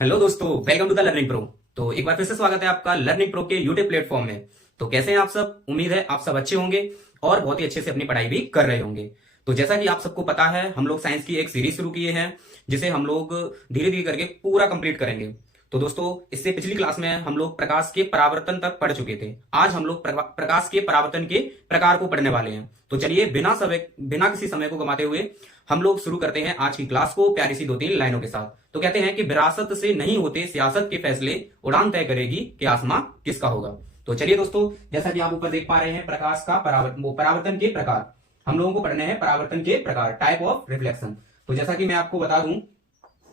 Hello दोस्तों, welcome to the learning pro. तो एक बार फिर से स्वागत है आपका लर्निंग प्रो के यूट्यूब प्लेटफॉर्म में। तो कैसे हैं आप सब? उम्मीद है आप सब अच्छे होंगे और बहुत ही अच्छे से अपनी पढ़ाई भी कर रहे होंगे। तो जैसा कि आप सबको पता है, हम लोग साइंस की एक सीरीज शुरू किए हैं जिसे हम लोग धीरे धीरे करके पूरा कंप्लीट करेंगे। तो दोस्तों, इससे पिछली क्लास में हम लोग प्रकाश के परावर्तन तक पढ़ चुके थे। आज हम लोग प्रकाश के परावर्तन के प्रकार को पढ़ने वाले हैं। तो चलिए बिना किसी समय को गंवाते हुए हम लोग शुरू करते हैं आज की क्लास को प्यारी सी 2-3 लाइनों के साथ। तो कहते हैं कि विरासत से नहीं होते सियासत के फैसले, उड़ान तय करेगी कि आसमां किसका होगा। तो चलिए दोस्तों, जैसा कि आप ऊपर देख पा रहे हैं, प्रकाश का परावर्तन के प्रकार हम लोगों को पढ़ने हैं। परावर्तन के प्रकार, टाइप ऑफ रिफ्लेक्शन। तो जैसा कि मैं आपको बता दूं,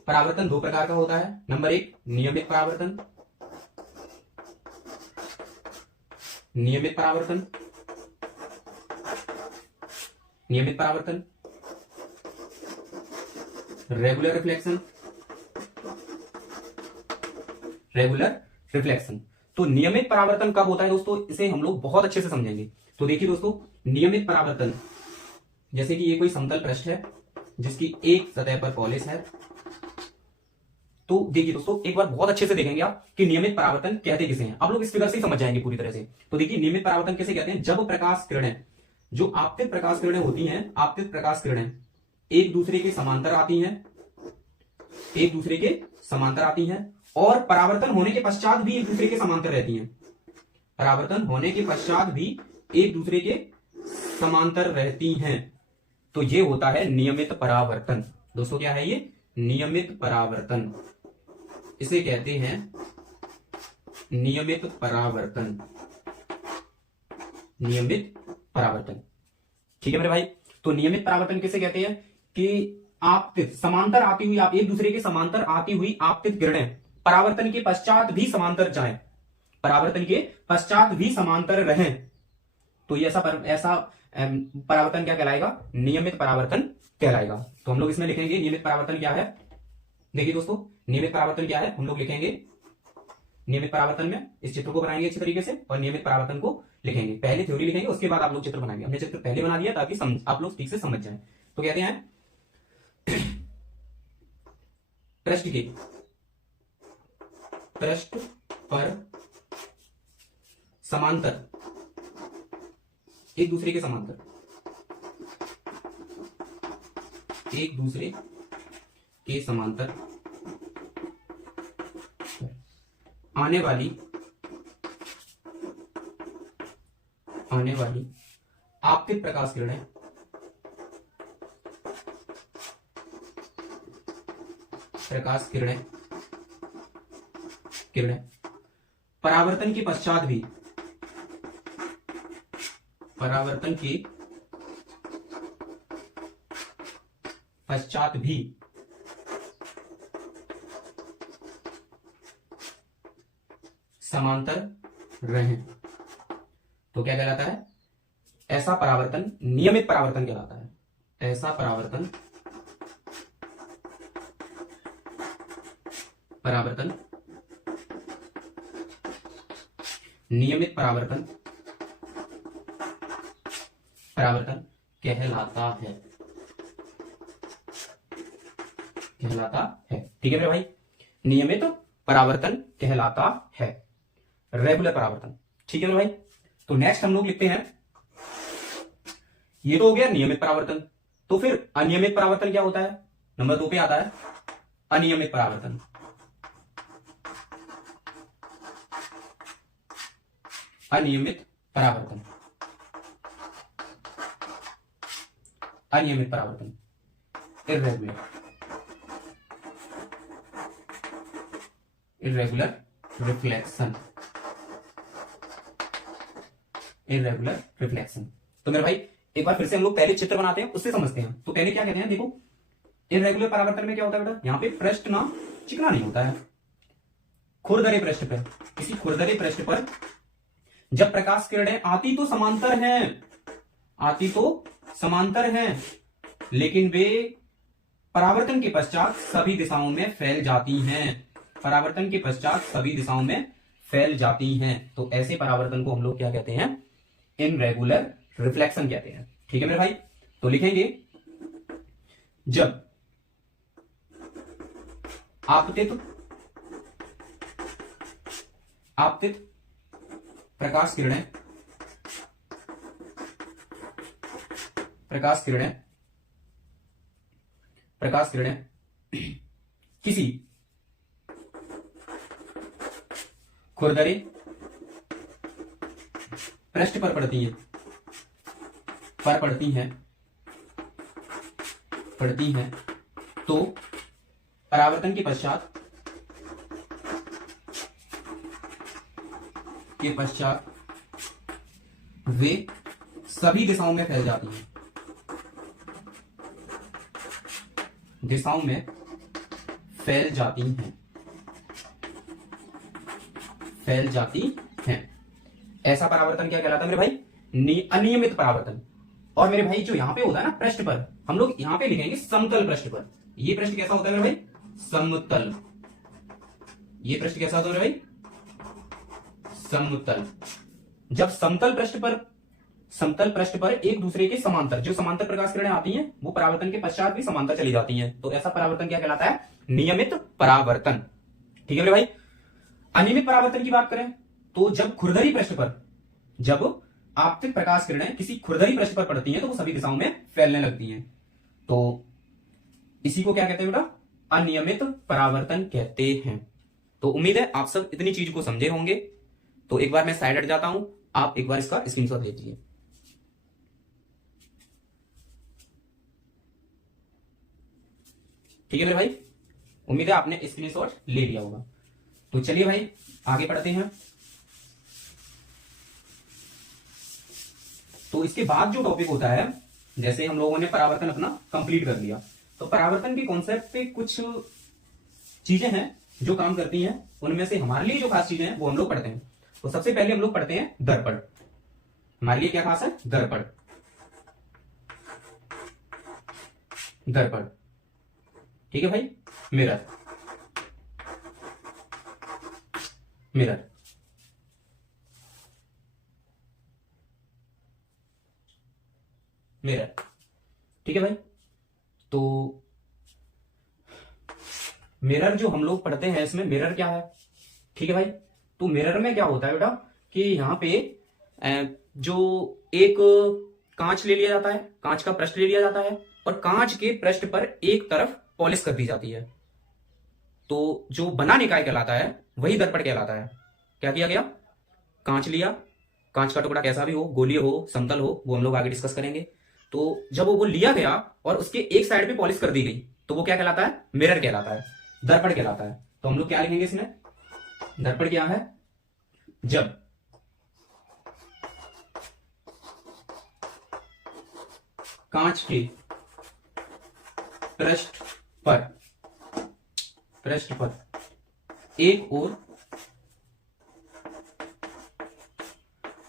परावर्तन दो प्रकार का होता है। नंबर एक, नियमित परावर्तन। नियमित परावर्तन, नियमित परावर्तन, रेगुलर रिफ्लेक्शन, रेगुलर रिफ्लेक्शन। तो नियमित परावर्तन कब होता है दोस्तों, इसे हम लोग बहुत अच्छे से समझेंगे। तो देखिए दोस्तों, नियमित परावर्तन, जैसे कि ये कोई समतल पृष्ठ है जिसकी एक सतह पर पॉलिश है। तो देखिए दोस्तों, एक बार बहुत अच्छे से देखेंगे आप कि नियमित परावर्तन कहते किसे हैं। आप लोग इस फिगर से ही समझ जाएंगे पूरी तरह से। तो देखिए, नियमित परावर्तन किसे कहते हैं? जब प्रकाश किरणें, जो आपतित प्रकाश किरणें होती हैं, आपतित प्रकाश किरणें एक दूसरे के समांतर आती हैं, एक दूसरे के समांतर आती हैं और परावर्तन होने के पश्चात भी एक दूसरे के समांतर रहती हैं। परावर्तन होने के पश्चात भी एक दूसरे के समांतर रहती हैं। तो ये होता है नियमित परावर्तन। दोस्तों, क्या है ये? नियमित परावर्तन। इसे कहते हैं नियमित परावर्तन। नियमित परावर्तन, ठीक है मेरे भाई। तो नियमित परावर्तन किसे कहते हैं? कि आपतित, समांतर आती हुई, आप एक दूसरे के समांतर आती हुई आपतित किरणें परावर्तन के पश्चात भी समांतर जाएं, परावर्तन के पश्चात भी समांतर रहें। तो ये ऐसा परावर्तन क्या कहलाएगा? नियमित परावर्तन कहलाएगा। तो हम लोग इसमें लिखेंगे नियमित परावर्तन क्या है। देखिए दोस्तों, नियमित परावर्तन क्या है, हम लोग लिखेंगे नियमित परावर्तन में इस चित्र को बनाएंगे अच्छी तरीके से और नियमित परावर्तन को लिखेंगे। पहले थ्योरी लिखेंगे, उसके बाद आप लोग चित्र बनाएंगे। हमने चित्र पहले बना दिया ताकि आप लोग ठीक से समझ जाएं। तो कहते हैं पृष्ठ पर समांतर, एक दूसरे के समांतर, एक दूसरे के समांतर आने वाली आपतित प्रकाश किरणें परावर्तन के पश्चात भी, परावर्तन के पश्चात भी समांतर रहें। तो क्या कहलाता है? ऐसा परावर्तन नियमित परावर्तन कहलाता है। ऐसा परावर्तन नियमित परावर्तन कहलाता है। ठीक है मेरे भाई, नियमित परावर्तन कहलाता है। रेगुलर परावर्तन, ठीक है मेरे भाई। तो नेक्स्ट हम लोग लिखते हैं, ये तो हो गया नियमित परावर्तन। तो फिर अनियमित परावर्तन क्या होता है? नंबर 2 पे आता है अनियमित परावर्तन। अनियमित परावर्तन, अनियमित परावर्तन, इर्रेगुलर रिफ्लेक्शन, इर्रेगुलर रिफ्लेक्शन। तो मेरे भाई, एक बार फिर से हम लोग पहले चित्र बनाते हैं, उससे समझते हैं। तो पहले क्या कहते हैं, देखो, इर्रेगुलर परावर्तन में क्या होता है बेटा? यहां पे पृष्ठ ना चिकना नहीं होता है। खुरदरे पृष्ठ पर, किसी खुरदरे पृष्ठ पर जब प्रकाश किरणें आती तो समांतर हैं, लेकिन वे परावर्तन के पश्चात सभी दिशाओं में फैल जाती हैं। परावर्तन के पश्चात सभी दिशाओं में फैल जाती हैं। तो ऐसे परावर्तन को हम लोग क्या कहते हैं? इनरेगुलर रिफ्लेक्शन कहते हैं। ठीक है मेरे भाई। तो लिखेंगे, जब आपतित आपतित प्रकाश किरणें प्रकाश किरणें प्रकाश किरणें किसी खुरदरे पृष्ठ पर पड़ती हैं तो परावर्तन के पश्चात वे सभी दिशाओं में फैल जाती हैं। फैल जाती हैं। ऐसा परावर्तन क्या कहलाता है मेरे भाई? अनियमित परावर्तन। और मेरे भाई जो यहां पे होता है ना पृष्ठ पर, हम लोग यहां पे लिखेंगे समतल पृष्ठ पर। ये पृष्ठ कैसा होता है मेरे भाई? समतल। ये पृष्ठ कैसा होता है मेरे भाई? समतल। जब समतल पृष्ठ पर एक दूसरे के समांतर, जो समांतर प्रकाश किरणें आती हैं वो परावर्तन के पश्चात भी समांतर चली जाती हैं, तो ऐसा परावर्तन क्या कहलाता है? नियमित परावर्तन। ठीक है मेरे भाई। अनियमित परावर्तन की बात करें तो जब आपतित प्रकाश किरणें किसी खुरदरी पृष्ठ पर पड़ती हैं तो वो सभी दिशाओं में फैलने लगती हैं, तो इसी को क्या कहते हैं बेटा? अनियमित परावर्तन कहते हैं। तो उम्मीद है आप सब इतनी चीज को समझे होंगे। तो एक बार मैं साइड हट जाता हूं, आप एक बार इसका स्क्रीनशॉट ले लीजिए। ठीक है मेरे भाई, उम्मीद है आपने स्क्रीनशॉट ले लिया होगा। तो चलिए भाई आगे बढ़ते हैं। तो इसके बाद जो टॉपिक होता है, जैसे हम लोगों ने परावर्तन अपना कंप्लीट कर लिया, तो परावर्तन के कॉन्सेप्ट पे कुछ चीजें हैं जो काम करती हैं। उनमें से हमारे लिए जो खास चीजें हैं वो हम लोग पढ़ते हैं। तो सबसे पहले हम लोग पढ़ते हैं दर्पण। हमारे लिए क्या खास है? दर्पण। ठीक है भाई। मिरर। ठीक है भाई। तो मिरर जो हम लोग पढ़ते हैं, इसमें मिरर क्या है? ठीक है भाई। तो मिरर में क्या होता है बेटा कि यहां पे जो एक कांच ले लिया जाता है, कांच का पृष्ठ ले लिया जाता है और कांच के पृष्ठ पर एक तरफ पॉलिश कर दी जाती है, तो जो बना निकाय कहलाता है वही दर्पण कहलाता है। क्या किया गया? कांच लिया, कांच का टुकड़ा कैसा भी हो, गोलीय हो, समतल हो, वो हम लोग आगे डिस्कस करेंगे। तो जब वो लिया गया और उसके एक साइड पे पॉलिश कर दी गई तो वो क्या कहलाता है? मिरर कहलाता है, दर्पण कहलाता है। तो हम लोग क्या लिखेंगे इसमें? दर्पण क्या है? जब कांच के पृष्ठ पर एक ओर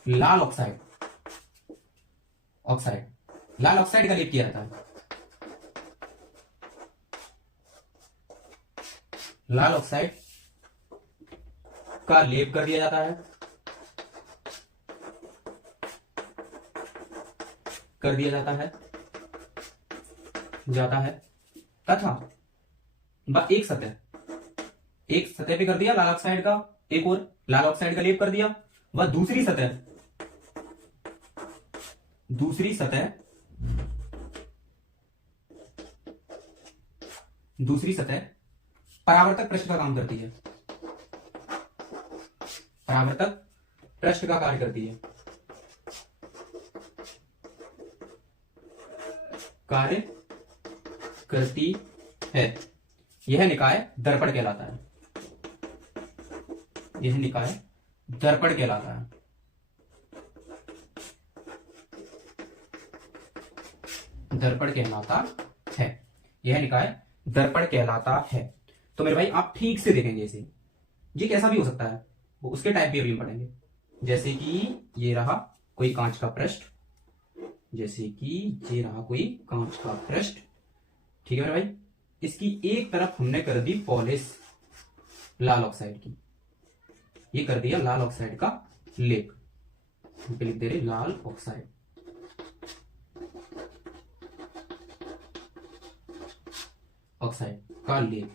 लाल ऑक्साइड का लेप किया जाता है। लाल ऑक्साइड का लेप कर दिया जाता है तथा एक सतह पे कर दिया लाल ऑक्साइड का, एक और लाल ऑक्साइड का लेप कर दिया, वह दूसरी सतह परावर्तक पृष्ठ का काम करती है, परावर्तक पृष्ठ का कार्य करती है। यह निकाय दर्पण कहलाता है। यह निकाय दर्पण कहलाता है। यह निकाय दर्पण कहलाता है। तो मेरे भाई आप ठीक से देखेंगे इसे, ये कैसा भी हो सकता है, वो उसके टाइप भी अभी हम पढ़ेंगे। जैसे कि ये रहा कोई कांच का पृष्ठ, ठीक है मेरे भाई। इसकी एक तरफ हमने कर दी पॉलिश लाल ऑक्साइड की, ये कर दिया लाल ऑक्साइड का लेप, लिख दे रहे लाल ऑक्साइड का लेप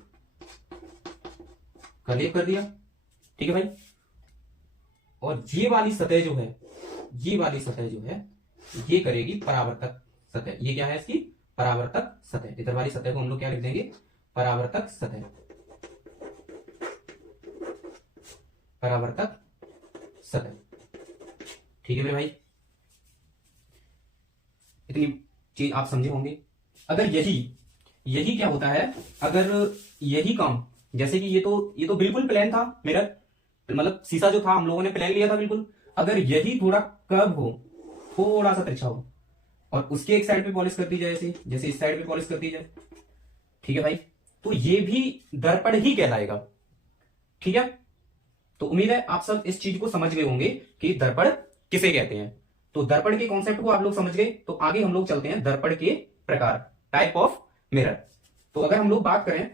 कर दिया। ठीक है भाई। और ये वाली सतह जो है, ये वाली सतह जो है ये करेगी परावर्तक सतह। ये क्या है इसकी? परावर्तक सतह। इधर वाली सतह को हम लोग क्या लिख देंगे? परावर्तक सतह। परावर्तक सतह। ठीक है मेरे भाई, इतनी चीज आप समझे होंगे। अगर यही क्या होता है, अगर यही काम, जैसे कि ये तो बिल्कुल प्लेन था मिरर, मतलब शीशा जो था हम लोगों ने प्लेन लिया था बिल्कुल। अगर यही थोड़ा कर्व हो, थोड़ा सा तिरछा हो, और उसके एक साइड पे पॉलिश कर दी जाए, जैसे इस साइड पे पॉलिश कर दी जाए, ठीक है भाई, तो ये भी दर्पण ही कहलाएगा। ठीक है, तो उम्मीद है आप सब इस चीज को समझ गए होंगे कि दर्पण किसे कहते हैं। तो दर्पण के कॉन्सेप्ट को आप लोग समझ गए, तो आगे हम लोग चलते हैं दर्पण के प्रकार, टाइप ऑफ मिरर। तो अगर हम लोग बात करें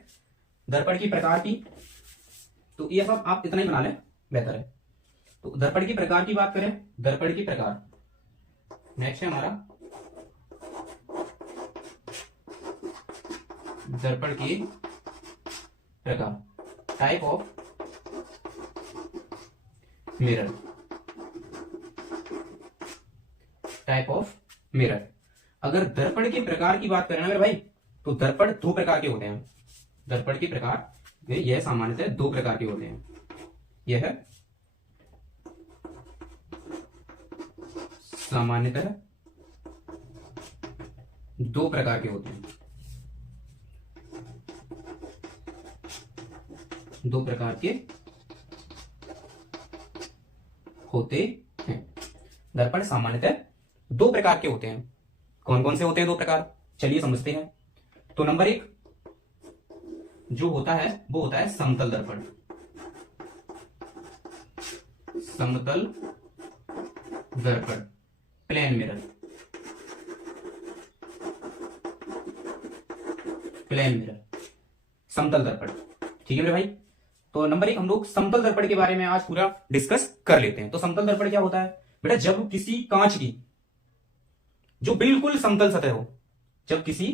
दर्पण की प्रकार की, तो ये सब आप इतना ही बना लें, बेहतर है। तो दर्पण की प्रकार की बात करें, दर्पण की प्रकार नेक्स्ट है हमारा दर्पण के प्रकार, type of mirror, type of mirror. अगर दर्पण के प्रकार की बात करें ना मेरे भाई, तो दर्पण दो प्रकार के होते हैं। दर्पण के प्रकार यह सामान्यतः दो प्रकार के होते हैं। यह सामान्यतः दो प्रकार के होते हैं। दो प्रकार के होते हैं। दर्पण सामान्यतः दो प्रकार के होते हैं। कौन कौन से होते हैं दो प्रकार? चलिए समझते हैं। तो नंबर एक जो होता है वो होता है समतल दर्पण। समतल दर्पण, प्लेन मिरर। प्लेन मिरर, समतल दर्पण। ठीक है मेरे भाई, तो नंबर एक हम लोग समतल दर्पण के बारे में आज पूरा डिस्कस कर लेते हैं। तो समतल दर्पण क्या होता है बेटा? जब किसी कांच की जो बिल्कुल समतल सतह हो, जब किसी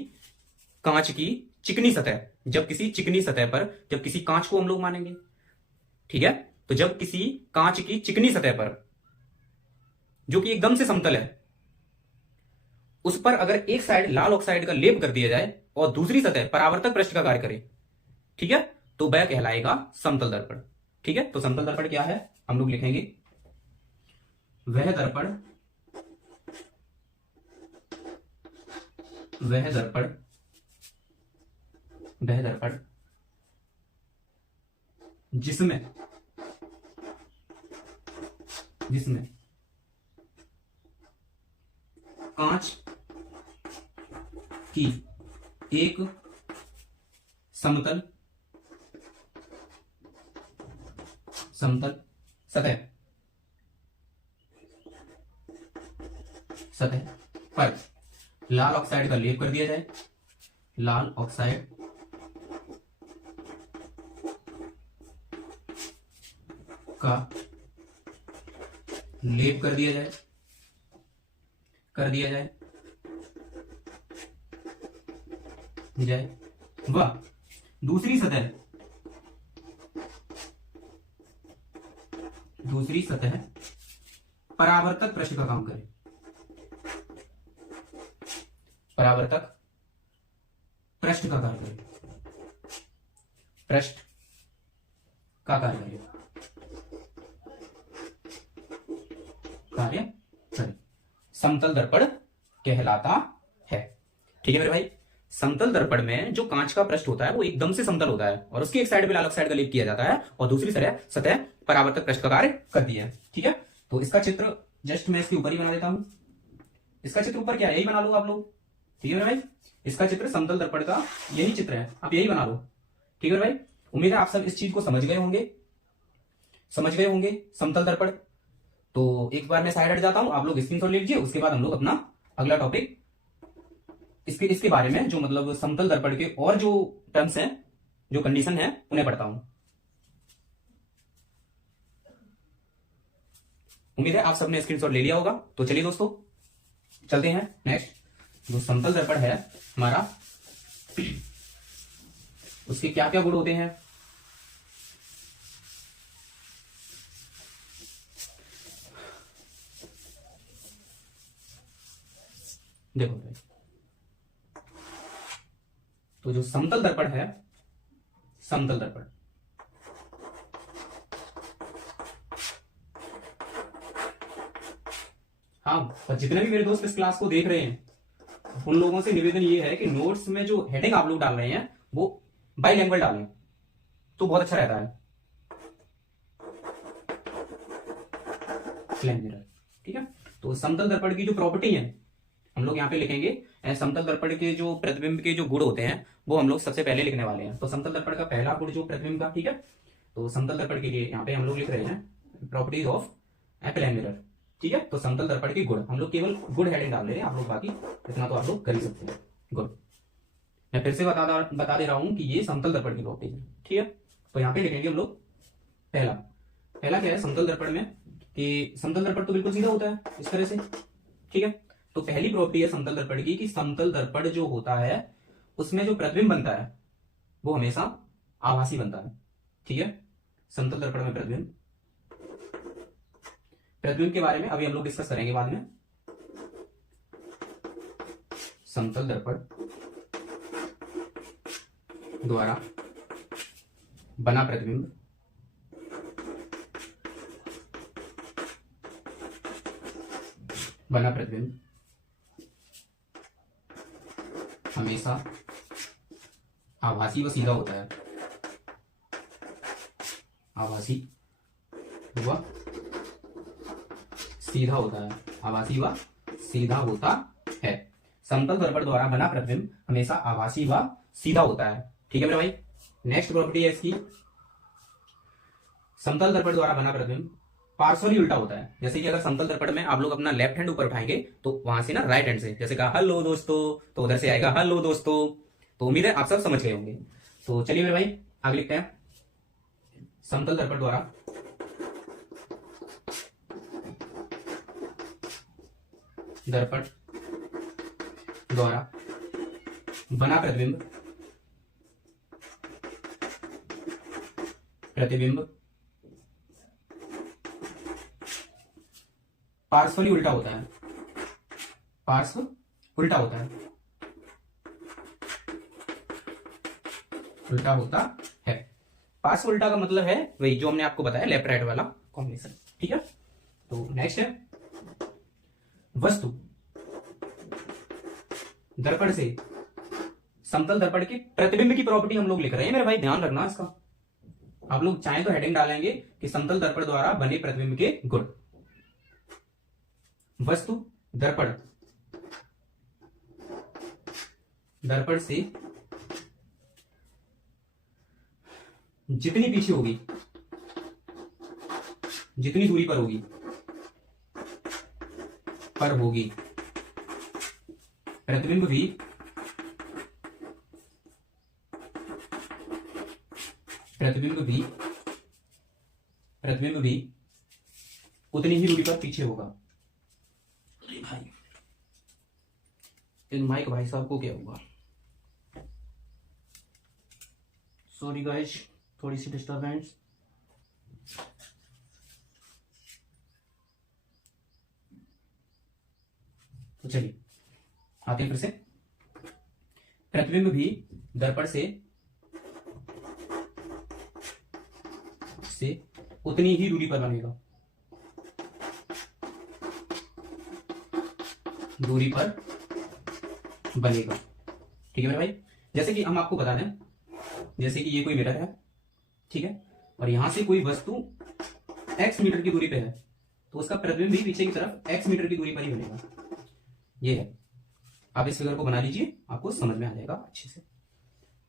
कांच की चिकनी सतह, जब किसी चिकनी सतह पर, जब किसी कांच को हम लोग मानेंगे, ठीक है, तो जब किसी कांच की चिकनी सतह पर जो कि एकदम से समतल है, उस पर अगर एक साइड लाल ऑक्साइड का लेप कर दिया जाए और दूसरी सतह परावर्तक पृष्ठ का कार्य करे, ठीक है, तो वह कहलाएगा समतल दर्पण। ठीक है, तो समतल दर्पण क्या है हम लोग लिखेंगे, वह दर्पण, वह दर्पण, वह दर्पण जिसमें जिसमें कांच की एक समतल समतल सतह पर लाल ऑक्साइड का लेप कर दिया जाए, लाल ऑक्साइड का लेप कर दिया जाए, वह दूसरी सतह परावर्तक पृष्ठ का काम करे, परावर्तक पृष्ठ का कार्य करे, पृष्ठ का कार्य करे, समतल दर्पण कहलाता है। ठीक है मेरे भाई, समतल दर्पण में जो कांच का पृष्ठ होता है वो एकदम से समतल होता है और उसकी एक साइड पे लाल ऑक्साइड का लेप किया जाता है और दूसरी सतह परावर्तक पृष्ठ का कार्य करती है। ठीक है, तो इसका चित्र जस्ट मैं इसके ऊपर ही बना देता हूं। इसका चित्र ऊपर क्या है, यही बना लो आप लोग। ठीक है मेरे भाई, इसका चित्र समतल दर्पण का यही चित्र है, आप यही बना लो। ठीक है मेरे भाई, उम्मीद है आप सब इस चीज को समझ गए होंगे, समतल दर्पण। तो एक बार मैं साइड हट जाता हूं, आप लोग स्क्रीनशॉट ले लीजिए, उसके बाद हम लोग अपना अगला टॉपिक इसके बारे में, जो मतलब समतल दर्पण के और जो टर्म्स हैं, जो कंडीशन है, उन्हें पढ़ता हूं। उम्मीद है आप सबने स्क्रीनशॉट ले लिया होगा। तो चलिए दोस्तों चलते हैं नेक्स्ट। जो समतल दर्पण है हमारा, उसके क्या क्या गुण होते हैं। देखो भाई, तो जो समतल दर्पण है, समतल दर्पण, हाँ, और जितने भी मेरे दोस्त इस क्लास को देख रहे हैं उन लोगों से निवेदन ये है कि नोट्स में जो हेडिंग आप लोग डाल रहे हैं वो बाइलिंगुअल डालें तो बहुत अच्छा रहता है। प्लेन मिरर, ठीक है। तो समतल दर्पण की जो प्रॉपर्टी है हम लोग यहाँ पे लिखेंगे। समतल दर्पण के जो प्रतिबिंब के जो गुण होते हैं वो हम लोग सबसे पहले लिखने वाले हैं। तो समतल दर्पण का पहला गुण जो प्रतिबिंब का, ठीक है, तो समतल दर्पण के लिए यहाँ पे हम लोग लिख रहे हैं properties of a plane mirror, ठीक है। तो समतल दर्पण के गुण, हम लोग केवल गुड हेडिंग डाल रहे हैं, आप लोग बाकी इतना तो आप लोग कर ही सकते हैं। गुड, मैं फिर से बता दे रहा हूं कि ये समतल दर्पण की प्रॉपर्टी है, ठीक है। तो यहाँ पे लिखेंगे हम लोग पहला पहला क्या है समतल दर्पण में, कि समतल दर्पण तो बिल्कुल सीधा होता है इस तरह से, ठीक है। तो पहली प्रॉपर्टी है समतल दर्पण की कि समतल दर्पण जो होता है उसमें जो प्रतिबिंब बनता है वो हमेशा आभासी बनता है, ठीक है। समतल दर्पण में प्रतिबिंब, प्रतिबिंब के बारे में अभी हम लोग डिस्कस करेंगे बाद में। समतल दर्पण द्वारा बना प्रतिबिंब हमेशा आभासी व सीधा होता है, आभासी व सीधा होता है, आभासी व सीधा होता है। समतल दर्पण द्वारा बना प्रतिबिंब हमेशा आभासी व सीधा होता है, ठीक है मेरे भाई। नेक्स्ट प्रॉपर्टी है इसकी, समतल दर्पण द्वारा बना प्रतिबिंब पार्श्वली उल्टा होता है। जैसे कि अगर समतल दर्पण में आप लोग अपना लेफ्ट हैंड ऊपर उठाएंगे तो वहां से ना राइट हैंड से, जैसे कहा हेलो दोस्तों, तो उधर से आएगा हेलो दोस्तों। तो उम्मीद है आप सब समझ गए होंगे। तो चलिए मेरे भाई आगे लिखते हैं। समतल दर्पण द्वारा बना प्रतिबिंब पार्श्वली उल्टा होता है, पार्श्व उल्टा होता है, उल्टा होता है। पार्श्व उल्टा का मतलब है वही जो हमने आपको बताया, लेफ्ट राइट वाला कॉम्बिनेशन, ठीक है। तो नेक्स्ट है वस्तु दर्पण से समतल दर्पण के प्रतिबिंब की प्रॉपर्टी हम लोग लिख रहे हैं मेरे भाई, ध्यान रखना इसका। आप लोग चाहें तो हेडिंग डालेंगे कि समतल दर्पण द्वारा बने प्रतिबिंब के गुण। वस्तु दर्पण से जितनी पीछे होगी, जितनी दूरी पर होगी प्रतिबिंब भी उतनी ही दूरी पर पीछे होगा। अरे भाई इन माइक भाई साहब को क्या हुआ, सॉरी गाइस, थोड़ी सी डिस्टर्बेंस। तो चलिए आते हैं फिर से। प्रतिबिंब भी दर्पण से उतनी ही दूरी पर बनेगा, ठीक है मेरे भाई। जैसे कि हम आपको बता दें, जैसे कि ये कोई मिरर है, ठीक है, और यहां से कोई वस्तु x मीटर की दूरी पे है तो उसका प्रतिबिंब भी पीछे की तरफ x मीटर की दूरी पर ही बनेगा। ये है, आप इस फिगर को बना लीजिए, आपको समझ में आ जाएगा अच्छे से,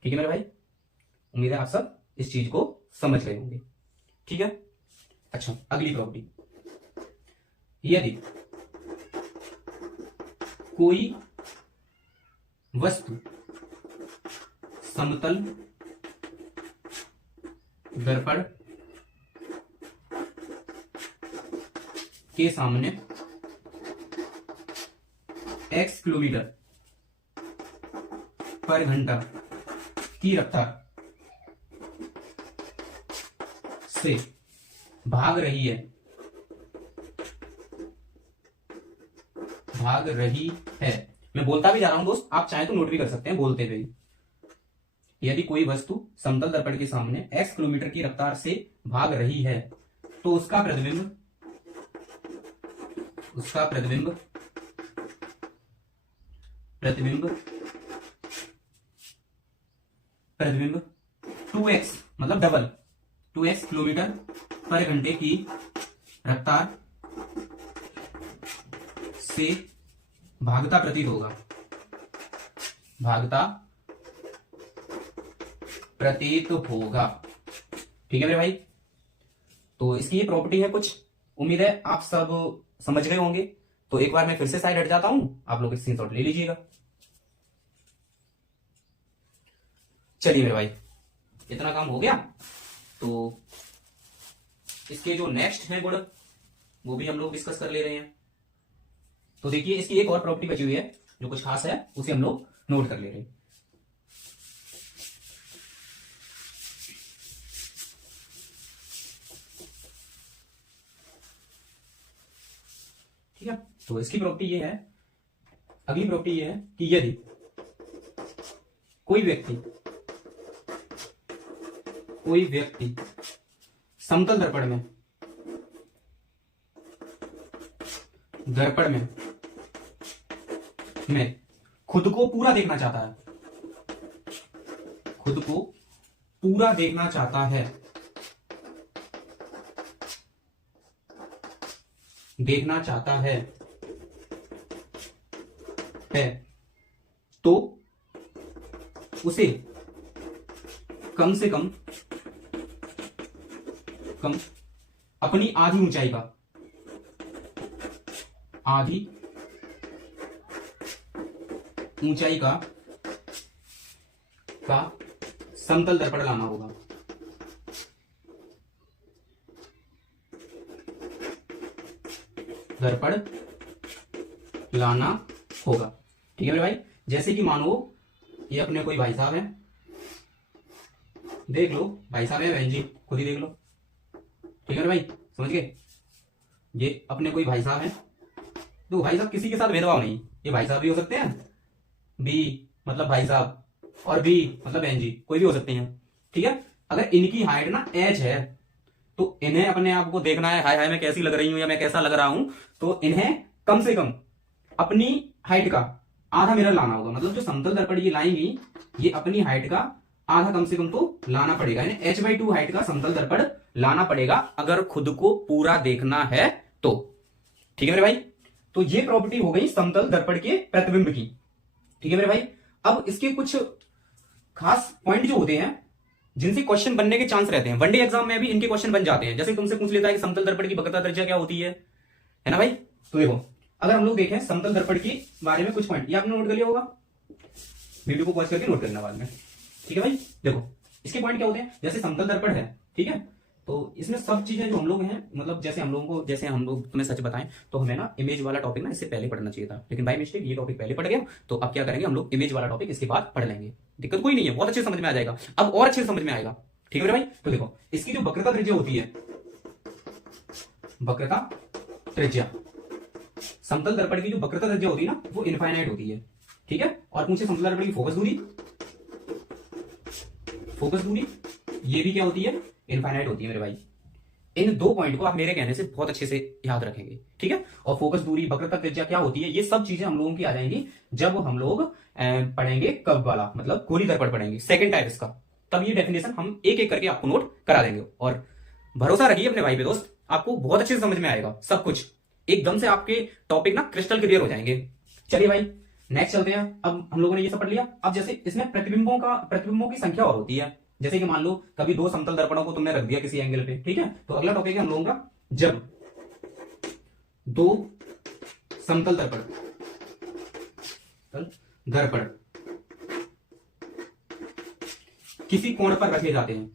ठीक है मेरे भाई। उम्मीद है आप सब इस चीज को समझ गए होंगे, ठीक है। अच्छा, अगली प्रॉपर्टी, यदि कोई वस्तु समतल दर्पण के सामने x किलोमीटर पर घंटा की रफ्तार से भाग रही है मैं बोलता भी जा रहा हूं दोस्त, आप चाहे तो नोट भी कर सकते हैं बोलते हुए। यदि कोई वस्तु समतल दर्पण के सामने x किलोमीटर की रफ्तार से भाग रही है तो उसका प्रतिबिंब प्रतिबिंब 2x मतलब डबल 2x किलोमीटर पर घंटे की रफ्तार से भागता प्रतीत होगा, ठीक है मेरे भाई। तो इसकी ये प्रॉपर्टी है कुछ, उम्मीद है आप सब समझ गए होंगे। तो एक बार मैं फिर से साइड हट जाता हूं, आप लोग स्क्रीनशॉट ले लीजिएगा। चलिए मेरे भाई, इतना काम हो गया। तो इसके जो नेक्स्ट है गुण वो भी हम लोग डिस्कस कर ले रहे हैं। तो देखिए इसकी एक और प्रॉपर्टी बची हुई है जो कुछ खास है, उसे हम लोग नोट कर ले रहे हैं। ठीक है, तो इसकी प्रॉपर्टी ये है, अगली प्रॉपर्टी ये है कि यदि कोई व्यक्ति समतल दर्पण में खुद को पूरा देखना चाहता है, तो उसे कम से कम अपनी आधी ऊंचाई का समतल दर्पण लाना होगा। ठीक है मेरे भाई। जैसे कि मानो ये अपने कोई भाई साहब हैं, देख लो भाई साहब है, बहन जी खुद ही देख लो। ठीक है मेरे भाई, समझ गए। ये अपने कोई भाई साहब हैं, तो भाई साहब किसी के साथ भेदभाव नहीं, ये भाई साहब भी हो सकते हैं, बी मतलब भाई साहब, और बी मतलब बहन जी, कोई भी हो सकते हैं। ठीक है, अगर इनकी हाइट ना h है तो इन्हें अपने आप को देखना है, हाय हाय मैं कैसी लग रही हूं या मैं कैसा लग रहा हूं, तो इन्हें कम से कम अपनी हाइट का आधा मिरर लाना होगा। मतलब जो समतल दर्पण ये लाएंगी, ये अपनी हाइट का आधा कम से कम तो लाना पड़ेगा, यानी h/2 हाइट का समतल दर्पण लाना पड़ेगा अगर खुद को पूरा देखना है तो। ठीक है मेरे भाई, तो ये प्रॉपर्टी हो गई समतल दर्पण के प्रतिबिंब की। ठीक है मेरे भाई, अब इसके कुछ खास पॉइंट जो होते हैं जिनसे क्वेश्चन बनने के चांस रहते हैं, वनडे एग्जाम में भी इनके क्वेश्चन बन जाते हैं। जैसे तुमसे पूछ लेता है कि समतल दर्पण की वक्रता त्रिज्या क्या होती है ना भाई। तो देखो, अगर हम लोग देखें समतल दर्पण के बारे में कुछ पॉइंट, ये आपने नोट कर लिया होगा, वीडियो को पॉज करके नोट करना बाद में। ठीक है भाई, देखो इसके पॉइंट क्या होते हैं। जैसे समतल दर्पण है, ठीक है, तो इसमें सब चीजें जो हम लोग हैं, मतलब जैसे हम लोग तुम्हें सच बताएं तो हमें ना इमेज वाला टॉपिक ना इससे पहले पढ़ना चाहिए था, लेकिन बाय मिस्टेक ये टॉपिक पहले पढ़ गया। तो अब क्या करेंगे, हम लोग इमेज वाला टॉपिक इसके बाद पढ़ लेंगे, दिक्कत कोई नहीं है, बहुत अच्छे समझ में आ जाएगा, अब और अच्छे समझ में आएगा। ठीक है भाई, तो देखो इसकी जो वक्रता त्रिज्या होती है, वक्रता त्रिज्या, समतल दर्पण की जो वक्रता त्रिज्या होती है ना, वो इनफाइनाइट होती है। ठीक है, और पूछे समतल दर्पण की फोकस दूरी ये भी क्या होती है, इनफाइनाइट होती है मेरे भाई। इन दो पॉइंट को आप मेरे कहने से बहुत अच्छे से याद रखेंगे। ठीक है, और फोकस दूरी, वक्रता त्रिज्या क्या होती है, ये सब चीजें हम लोगों की आ जाएंगी जब हम लोग पढ़ेंगे कब वाला, मतलब गोली दर्पण पढ़ेंगे, सेकंड टाइप इसका, तब ये डेफिनेशन हम एक एक करके आपको नोट करा देंगे। और भरोसा रखिए अपने भाई पे दोस्त, आपको बहुत अच्छे से समझ में आएगा सब कुछ, एकदम से आपके टॉपिक ना क्रिस्टल क्लियर हो जाएंगे। चलिए भाई नेक्स्ट चलते हैं। अब हम लोगों ने ये सब पढ़ लिया। अब जैसे इसमें प्रतिबिंबों की संख्या और होती है। जैसे कि मान लो कभी दो समतल दर्पणों को तुमने रख दिया किसी एंगल पे, ठीक है, तो अगला टॉपिक है हम लोगों का, जब दो समतल दर्पण किसी कोण पर रखे जाते हैं,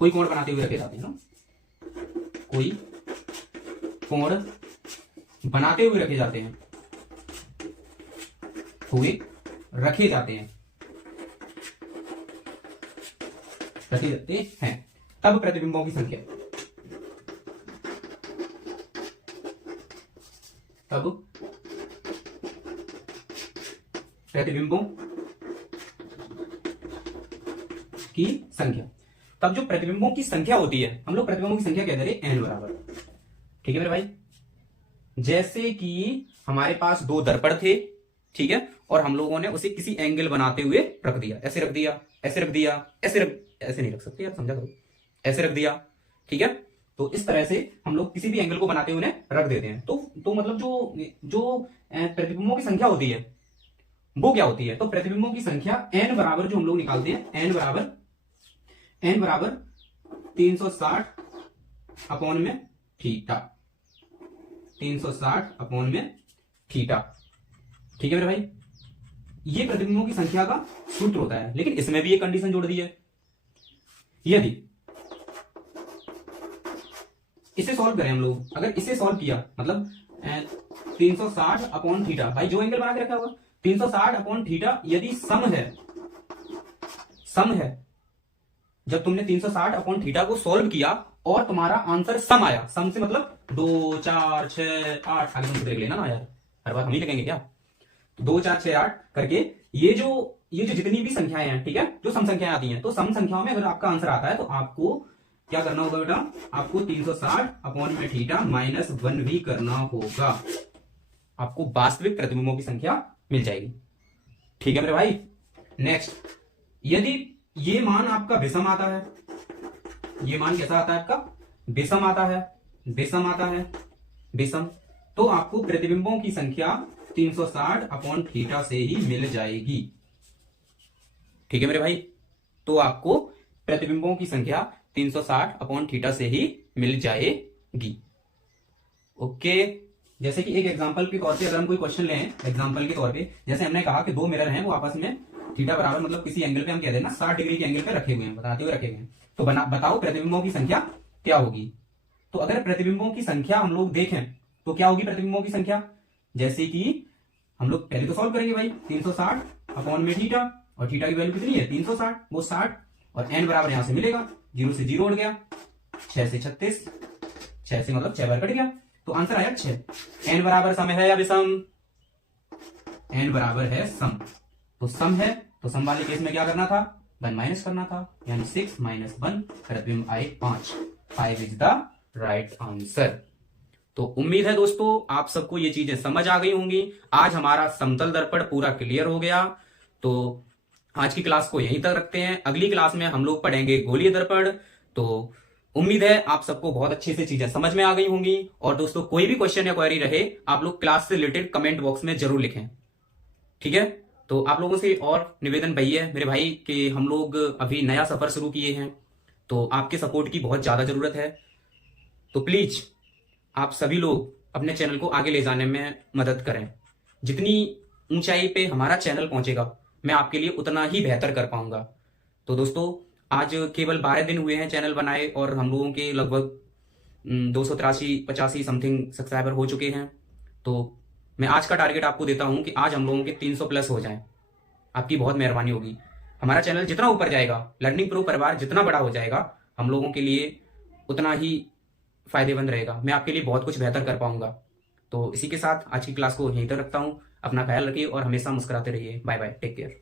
कोई कोण बनाते हुए रखे जाते हैं ना, कोई कोण बनाते हुए रखे जाते हैं, तब प्रतिबिंबों की संख्या, तब प्रतिबिंबों की संख्या। तब जो प्रतिबिंबों की संख्या होती है, हम लोग प्रतिबिंबों की संख्या कहते हैं n बराबर, ठीक है मेरे भाई। जैसे कि हमारे पास दो दर्पण थे, ठीक है, और हम लोगों ने उसे किसी एंगल बनाते हुए रख दिया, ऐसे रख दिया, ऐसे रख दिया, ऐसे नहीं रख सकते यार, समझा करो, ऐसे रख दिया, ठीक है। तो इस तरह से हम लोग किसी भी एंगल को बनाते हुए उन्हें रख देते हैं। तो मतलब जो जो प्रतिबिंबों की संख्या होती है वो क्या होती है, तो प्रतिबिंबों की संख्या n बराबर जो हम लोग निकालते हैं, n बराबर 360 अपॉन में थीटा, 360 अपॉन में थीटा, ठीक है मेरे भाई। ये प्रतिबिंबों की संख्या का सूत्र होता है, लेकिन इसमें भी एक कंडीशन जोड़ दी है। यदि इसे सॉल्व करें हम लोग, अगर इसे सॉल्व किया मतलब 360 अपॉन थीटा, भाई जो एंगल बना के रखा होगा 360 अपॉन थीटा, यदि सम है, जब तुमने 360 अपॉन थीटा को सॉल्व किया और तुम्हारा आंसर सम आया, सम से मतलब 2 4 6 8, आगे तुम देख लेना ना यार, हर बार हम ही लगेंगे क्या, 2 4 6 8 करके ये जो जितनी भी संख्याएं हैं, ठीक है, जो सम संख्याएं आती हैं, तो सम संख्याओं में अगर आपका आंसर आता है तो आपको क्या करना होगा बेटा, आपको 360 अपॉन में थीटा माइनस 1 भी करना होगा, आपको वास्तविक प्रतिबिंबों की संख्या मिल जाएगी, ठीक है मेरे भाई। नेक्स्ट, यदि ये मान आपका विषम आता है, ये मान कैसा आता है आपका, विषम आता है, विषम, तो आपको प्रतिबिंबों की संख्या 360 अपॉन थीटा से ही मिल जाएगी, ठीक है मेरे भाई। तो आपको प्रतिबिंबों की संख्या 360 अपॉन थीटा से ही मिल जाएगी, ओके। जैसे कि एक एग्जांपल के तौर पे अगर हम कोई क्वेश्चन लें, एग्जांपल के तौर पे जैसे हमने कहा कि दो मिरर हैं, वो आपस में थीटा बराबर मतलब किसी एंगल पे हम कह देना 60 डिग्री के एंगल पे रखे हुए हैं, बताते हुए रखे हुए हैं, तो बताओ प्रतिबिंबों की संख्या क्या होगी। तो अगर प्रतिबिंबों की संख्या हम लोग देखें तो क्या होगी प्रतिबिंबों की संख्या, जैसे कि हम लोग पहले तो सॉल्व करेंगे भाई, 360 अपॉन में थीटा, और थीटा की वैल्यू कितनी है 360, वो 60, और n बराबर यहां से मिलेगा, 0 से 0 उड़ गया, 6 से 36, 6 से मतलब 6 बार कट गया, तो आंसर आया 6। n बराबर सम है या विषम, n बराबर है सम, तो सम है, तो सम वाले केस में क्या करना था, 1 माइनस करना था, यानी 6 माइनस 1, प्रतिबिंब आए 5 इज द राइट आंसर। तो उम्मीद है दोस्तों आप सबको ये चीजें समझ आ गई होंगी। आज हमारा समतल दर्पण पूरा क्लियर हो गया, तो आज की क्लास को यहीं तक रखते हैं। अगली क्लास में हम लोग पढ़ेंगे गोलीय दर्पण। तो उम्मीद है आप सबको बहुत अच्छे से चीजें समझ में आ गई होंगी। और दोस्तों कोई भी क्वेश्चन या क्वेरी रहे आप लोग क्लास से रिलेटेड कमेंट बॉक्स में जरूर लिखें, ठीक है। तो आप लोगों से और निवेदन भाई है मेरे भाई कि हम लोग अभी नया सफर शुरू किए हैं, तो आपके सपोर्ट की बहुत ज्यादा जरूरत है। तो प्लीज आप सभी लोग अपने चैनल को आगे ले जाने में मदद करें। जितनी ऊंचाई पे हमारा चैनल पहुंचेगा मैं आपके लिए उतना ही बेहतर कर पाऊंगा। तो दोस्तों आज केवल 12 दिन हुए हैं चैनल बनाए और हम लोगों के लगभग 283-85 समथिंग सब्सक्राइबर हो चुके हैं। तो मैं आज का टारगेट आपको देता हूं कि आज हम लोगों के 300 प्लस हो जाएं। आपकी बहुत मेहरबानी होगी। हमारा चैनल जितना ऊपर जाएगा, लर्निंग प्रो परिवार जितना बड़ा हो जाएगा, हम लोगों के लिए उतना ही फायदेमंद रहेगा। मैं आपके लिए बहुत कुछ बेहतर कर पाऊंगा। तो इसी के साथ आज की क्लास को यहीं तक रखता हूं। अपना ख्याल रखिए और हमेशा मुस्कुराते रहिए। Bye bye, take care.